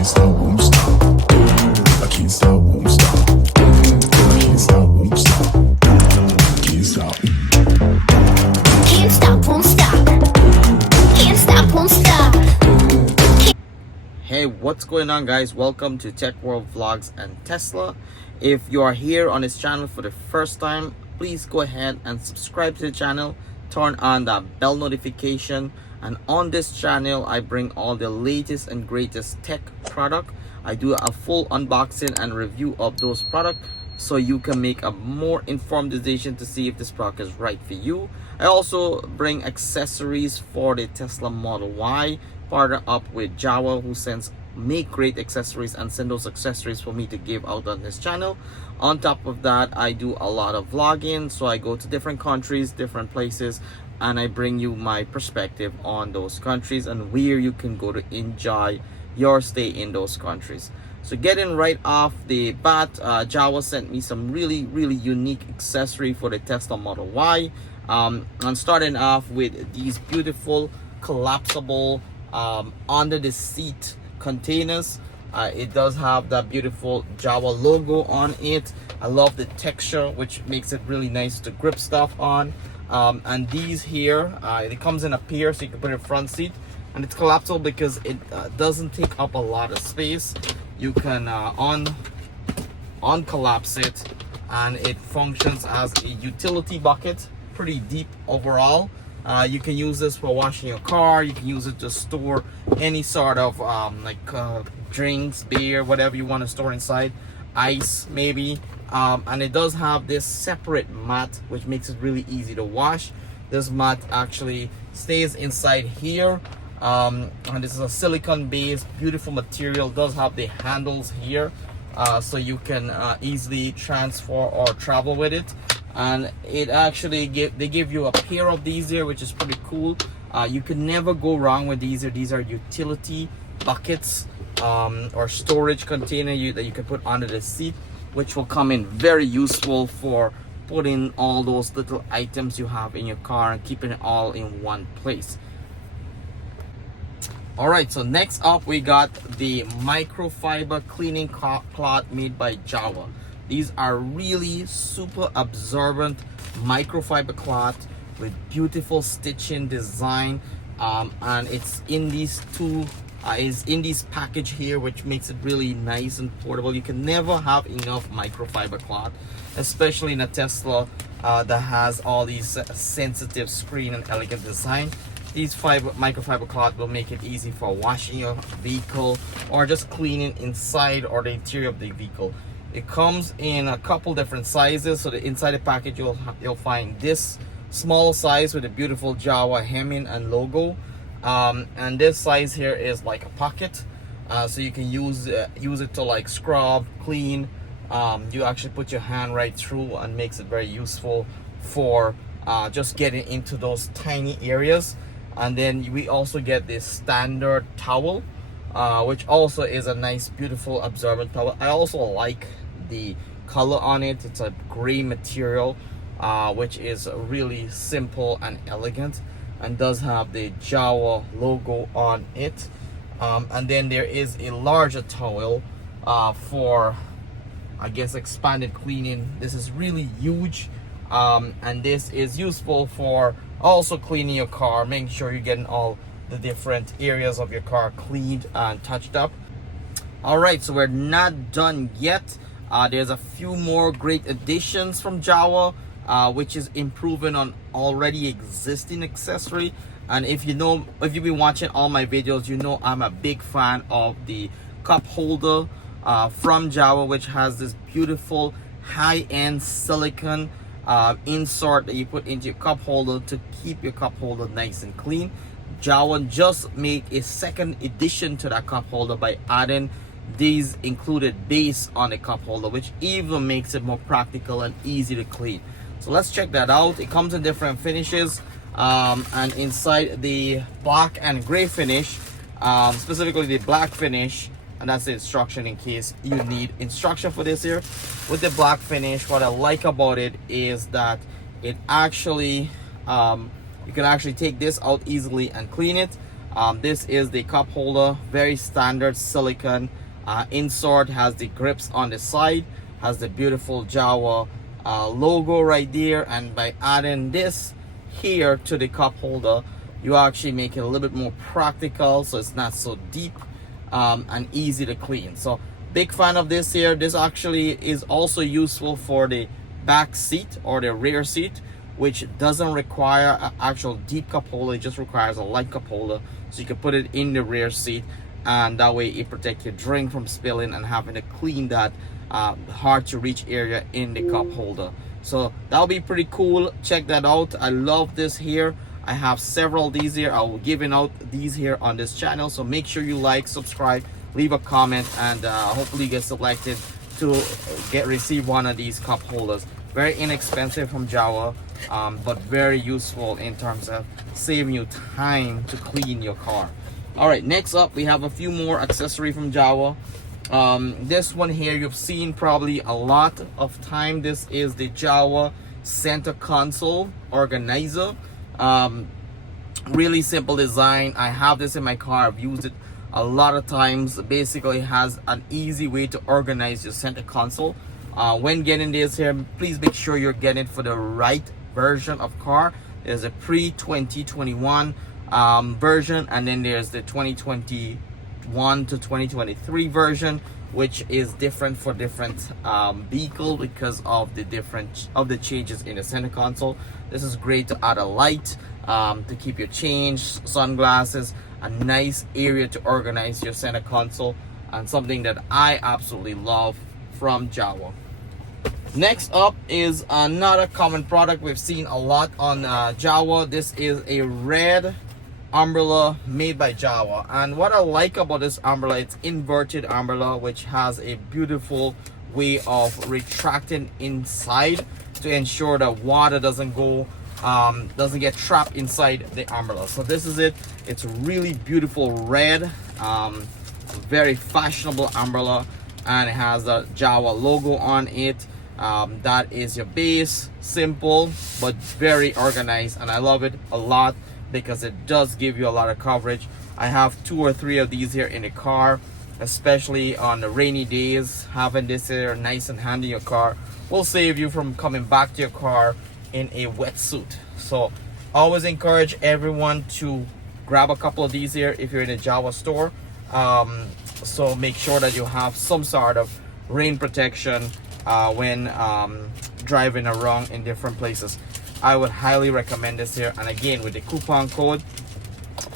can't stop, won't stop. I can't stop, won't stop. I can't stop, won't stop. Can't stop. Can't stop, won't stop. Can't stop, won't stop. Hey, what's going on, guys? Welcome to Tech World Vlogs and Tesla. If you are here on this channel for the first time, please go ahead and subscribe to the channel, turn on that bell notification, and on this channel I bring all the latest and greatest tech product. I do a full unboxing and review of those products so you can make a more informed decision to see if this product is right for you. I also bring accessories for the Tesla Model Y, partner up with Jowua, who make great accessories and send those accessories for me to give out on this channel. On top of that, I do a lot of vlogging, so I go to different countries, different places, and I bring you my perspective on those countries and where you can go to enjoy your stay in those countries. So getting right off the bat, Jowua sent me some really unique accessory for the Tesla Model Y. I'm starting off with these beautiful collapsible under the seat containers. It does have that beautiful Jowua logo on it. I love the texture, which makes it really nice to grip stuff on. And these here, it comes in a pair, so you can put it in front seat, and it's collapsible because it doesn't take up a lot of space. You can uncollapse it, and it functions as a utility bucket, pretty deep overall. You can use this for washing your car. You can use it to store any sort of drinks, beer, whatever you want to store inside, ice maybe. And it does have this separate mat, which makes it really easy to wash. This mat actually stays inside here, and this is a silicone based beautiful material. It does have the handles here, so you can easily transfer or travel with it. And it actually they give you a pair of these here, which is pretty cool. You can never go wrong with these. These are utility buckets or storage container that you can put under the seat, which will come in very useful for putting all those little items you have in your car and keeping it all in one place. Alright, so next up we got the microfiber cleaning cloth made by Jowua. These are really super absorbent microfiber cloth with beautiful stitching design, and it's in these package here, which makes it really nice and portable. You can never have enough microfiber cloth, especially in a Tesla that has all these sensitive screen and elegant design. These microfiber cloth will make it easy for washing your vehicle or just cleaning inside or the interior of the vehicle. It comes in a couple different sizes. So inside the package you'll find this small size with a beautiful Jowua hemming and logo, and this size here is like a pocket, so you can use it to like scrub, clean. You actually put your hand right through and makes it very useful for just getting into those tiny areas. And then we also get this standard towel, which also is a nice beautiful absorbent towel. I also like the color on it. It's a gray material, which is really simple and elegant, and does have the Jowua logo on it. And then there is a larger towel for, I guess, expanded cleaning. This is really huge, and this is useful for also cleaning your car, making sure you're getting all the different areas of your car cleaned and touched up. All right, so we're not done yet. There's a few more great additions from Jowua, which is improving on already existing accessory. And if you've been watching all my videos, you know I'm a big fan of the cup holder from Jowua, which has this beautiful high-end silicone insert that you put into your cup holder to keep your cup holder nice and clean. Jowua just made a second edition to that cup holder by adding these included base on the cup holder, which even makes it more practical and easy to clean. So let's check that out. It comes in different finishes, and inside the black and gray finish, specifically the black finish, and that's the instruction in case you need instruction for this here. With the black finish, what I like about it is that it actually you can actually take this out easily and clean it. This is the cup holder, very standard silicone insert, has the grips on the side, has the beautiful Jowua logo right there, and by adding this here to the cup holder, you actually make it a little bit more practical, so it's not so deep and easy to clean. So big fan of this here. This actually is also useful for the back seat or the rear seat, which doesn't require an actual deep cup holder. It just requires a light cup holder, so you can put it in the rear seat, and that way it protects your drink from spilling and having to clean that hard to reach area in the cup holder. So that'll be pretty cool. Check that out. I love this here. I have several of these here. I'll be giving out these here on this channel, so make sure you like, subscribe, leave a comment, and hopefully you get selected to receive one of these cup holders. Very inexpensive from Jowua, but very useful in terms of saving you time to clean your car. All right, next up we have a few more accessory from Jowua. This one here you've seen probably a lot of time. This is the Jowua center console organizer. Really simple design. I have this in my car. I've used it a lot of times. Basically it has an easy way to organize your center console. When getting this here, please make sure you're getting it for the right version of car. There's a pre-2021 version, and then there's the 2021 to 2023 version, which is different for different vehicle because of the changes in the center console. This is great to add a light, to keep your change, sunglasses, a nice area to organize your center console, and something that I absolutely love from Jowua. Next up is another common product we've seen a lot on Jowua. This is a red umbrella made by Jowua, and what I like about this umbrella, it's inverted umbrella, which has a beautiful way of retracting inside to ensure that water doesn't get trapped inside the umbrella. So this is it. It's really beautiful red, very fashionable umbrella, and it has the Jowua logo on it. That is your base, simple but very organized, and I love it a lot because it does give you a lot of coverage. I have 2 or 3 of these here in the car, especially on the rainy days. Having this here nice and handy in your car will save you from coming back to your car in a wetsuit. So always encourage everyone to grab a couple of these here if you're in a Jowua store. So make sure that you have some sort of rain protection when driving around in different places. I would highly recommend this here, and again with the coupon code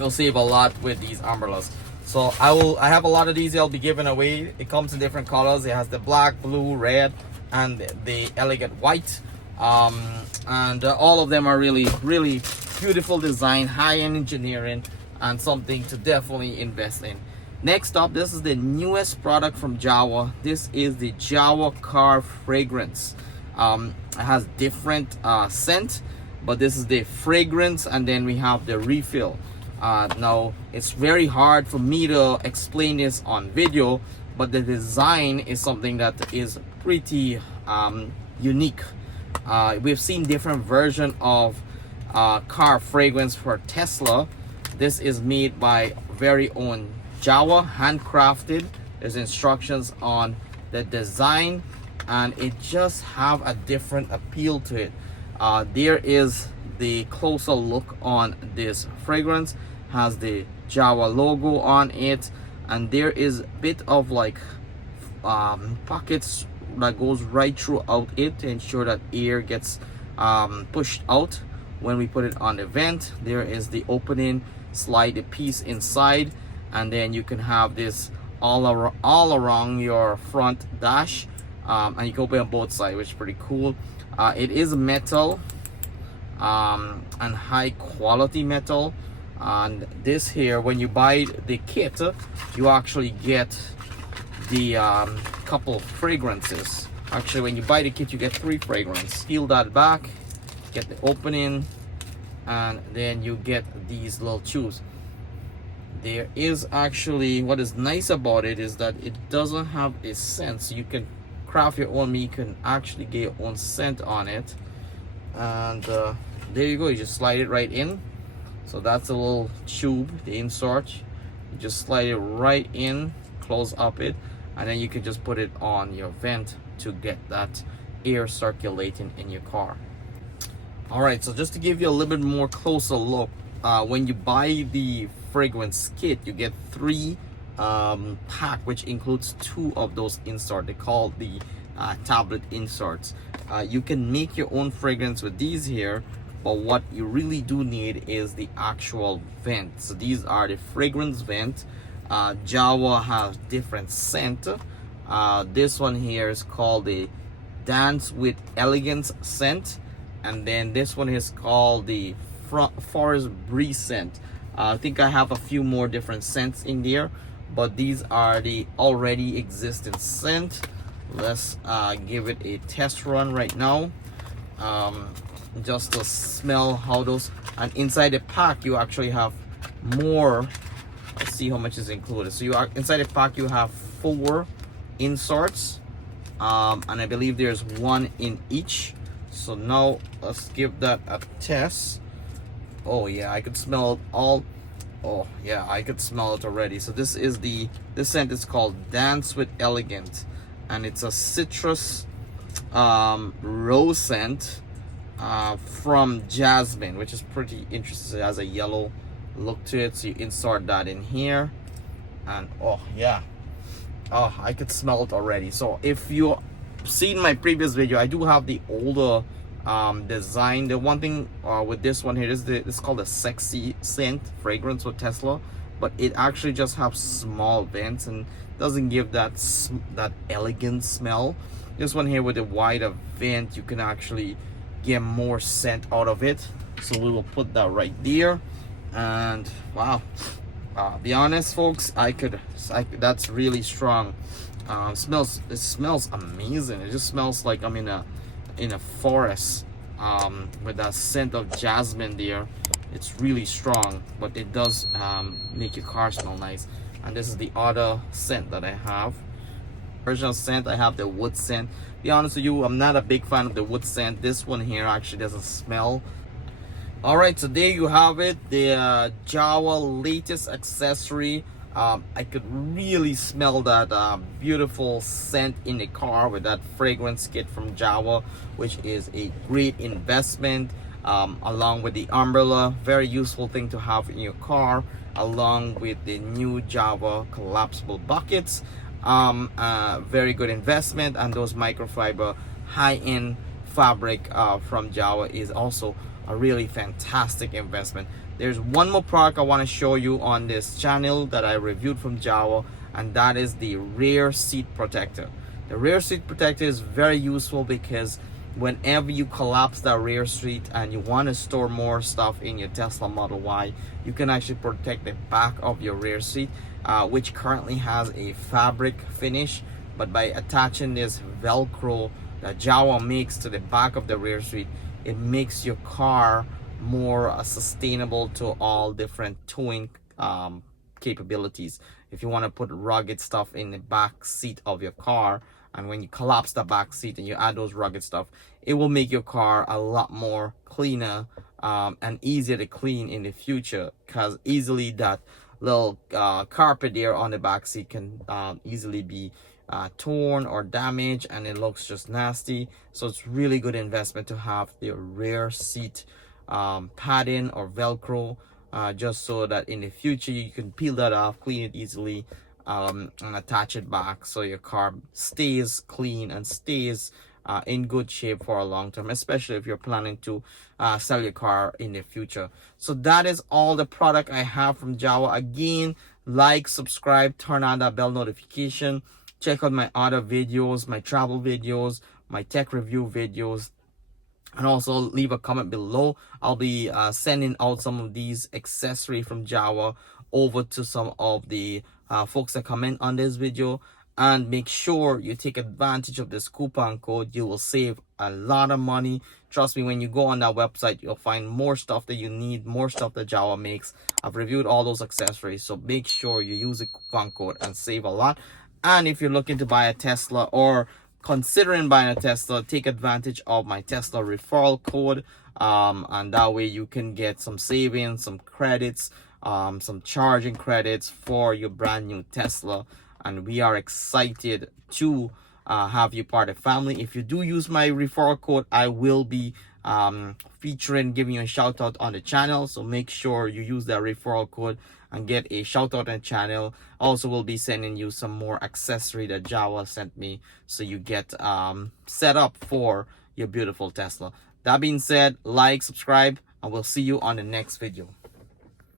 you'll save a lot with these umbrellas. So I have a lot of these I'll be giving away. It comes in different colors. It has the black, blue, red, and the elegant white, and all of them are really beautiful design, high-end engineering, and something to definitely invest in. Next up, this is the newest product from Jowua. This is the Jowua car fragrance. It has different scent, but this is the fragrance, and then we have the refill. Now it's very hard for me to explain this on video, but the design is something that is pretty unique. We've seen different version of car fragrance for Tesla. This is made by very own Jowua, handcrafted. There's instructions on the design, and it just have a different appeal to it. There is the closer look on this fragrance. Has the Jowua logo on it, and there is a bit of like pockets that goes right throughout it to ensure that air gets pushed out when we put it on the vent. There is the opening, slide the piece inside, and then you can have this all around your front dash, and you can open on both sides, which is pretty cool. It is metal, and high quality metal. And this here, when you buy the kit, you actually get the couple fragrances. Actually, when you buy the kit, you get 3 fragrances. Peel that back, get the opening, and then you get these little tubes. There is actually, what is nice about it is that it doesn't have a scent, so you can craft your own. You can actually get your own scent on it, and there you go. You just slide it right in, So that's a little tube, the insert. You just slide it right in, close up it, and then you can just put it on your vent to get that air circulating in your car. All right, so just to give you a little bit more closer look, when you buy the fragrance kit, you get 3 pack, which includes 2 of those inserts. They call the tablet inserts. You can make your own fragrance with these here, but what you really do need is the actual vent. So these are the fragrance vent. Jowua has different scent. This one here is called the Dance with Elegance scent, and then this one is called the Forest Breeze scent. I think I have a few more different scents in there, but these are the already existing scent. Let's give it a test run right now, just to smell how those, and inside the pack you actually have more. Let's see how much is included. So you are inside the pack, you have 4 inserts, and I believe there's 1 in each. So now let's give that a test. Oh yeah, I could smell it all. Oh yeah, I could smell it already. So this scent is called Dance with Elegance, and it's a citrus rose scent from jasmine, which is pretty interesting. It has a yellow look to it. So you insert that in here, and oh yeah, oh, I could smell it already. So if you seen my previous video, I do have the older design. The one thing with this one here is it's called a sexy scent fragrance with Tesla, but it actually just has small vents and doesn't give that elegant smell. This one here with a wider vent, you can actually get more scent out of it. So we will put that right there, and wow, be honest folks, that's really strong. It smells amazing. It just smells like I'm in a forest with that scent of jasmine there. It's really strong, but it does make your car smell nice. And this is the other scent that I have. Original scent, I have the wood scent. Be honest with you, I'm not a big fan of the wood scent. This one here actually doesn't smell. All right, so there you have it, the Jowua latest accessory. I could really smell that beautiful scent in the car with that fragrance kit from Jowua, which is a great investment, along with the umbrella. Very useful thing to have in your car, along with the new Jowua collapsible buckets. Very good investment, and those microfiber high-end fabric from Jowua is also a really fantastic investment. There's one more product I want to show you on this channel that I reviewed from Jowua, and that is the rear seat protector. The rear seat protector is very useful because whenever you collapse that rear seat and you want to store more stuff in your Tesla Model Y, you can actually protect the back of your rear seat, which currently has a fabric finish, but by attaching this Velcro that Jowua makes to the back of the rear seat, it makes your car more sustainable to all different towing capabilities. If you want to put rugged stuff in the back seat of your car, and when you collapse the back seat and you add those rugged stuff, it will make your car a lot more cleaner and easier to clean in the future, because easily that little carpet there on the back seat can easily be torn or damaged, and it looks just nasty. So it's really good investment to have the rear seat padding or Velcro, just so that in the future you can peel that off, clean it easily, and attach it back so your car stays clean and stays in good shape for a long term, especially if you're planning to sell your car in the future. So that is all the product I have from Jowua. Again, like, subscribe, turn on that bell notification. Check out my other videos, my travel videos, my tech review videos, and also leave a comment below. I'll be sending out some of these accessories from Jowua over to some of the folks that comment on this video. And make sure you take advantage of this coupon code. You will save a lot of money. Trust me, when you go on that website, you'll find more stuff that you need, more stuff that Jowua makes. I've reviewed all those accessories, so make sure you use the coupon code and save a lot. And if you're looking to buy a Tesla or considering buying a Tesla, take advantage of my Tesla referral code, and that way you can get some savings, some credits, some charging credits for your brand new Tesla. And we are excited to have you part of the family. If you do use my referral code, I will be featuring, giving you a shout out on the channel. So make sure you use that referral code and get a shout out on the channel. Also, will be sending you some more accessory that Jowua sent me, so you get set up for your beautiful Tesla. That being said, like, subscribe, and we'll see you on the next video.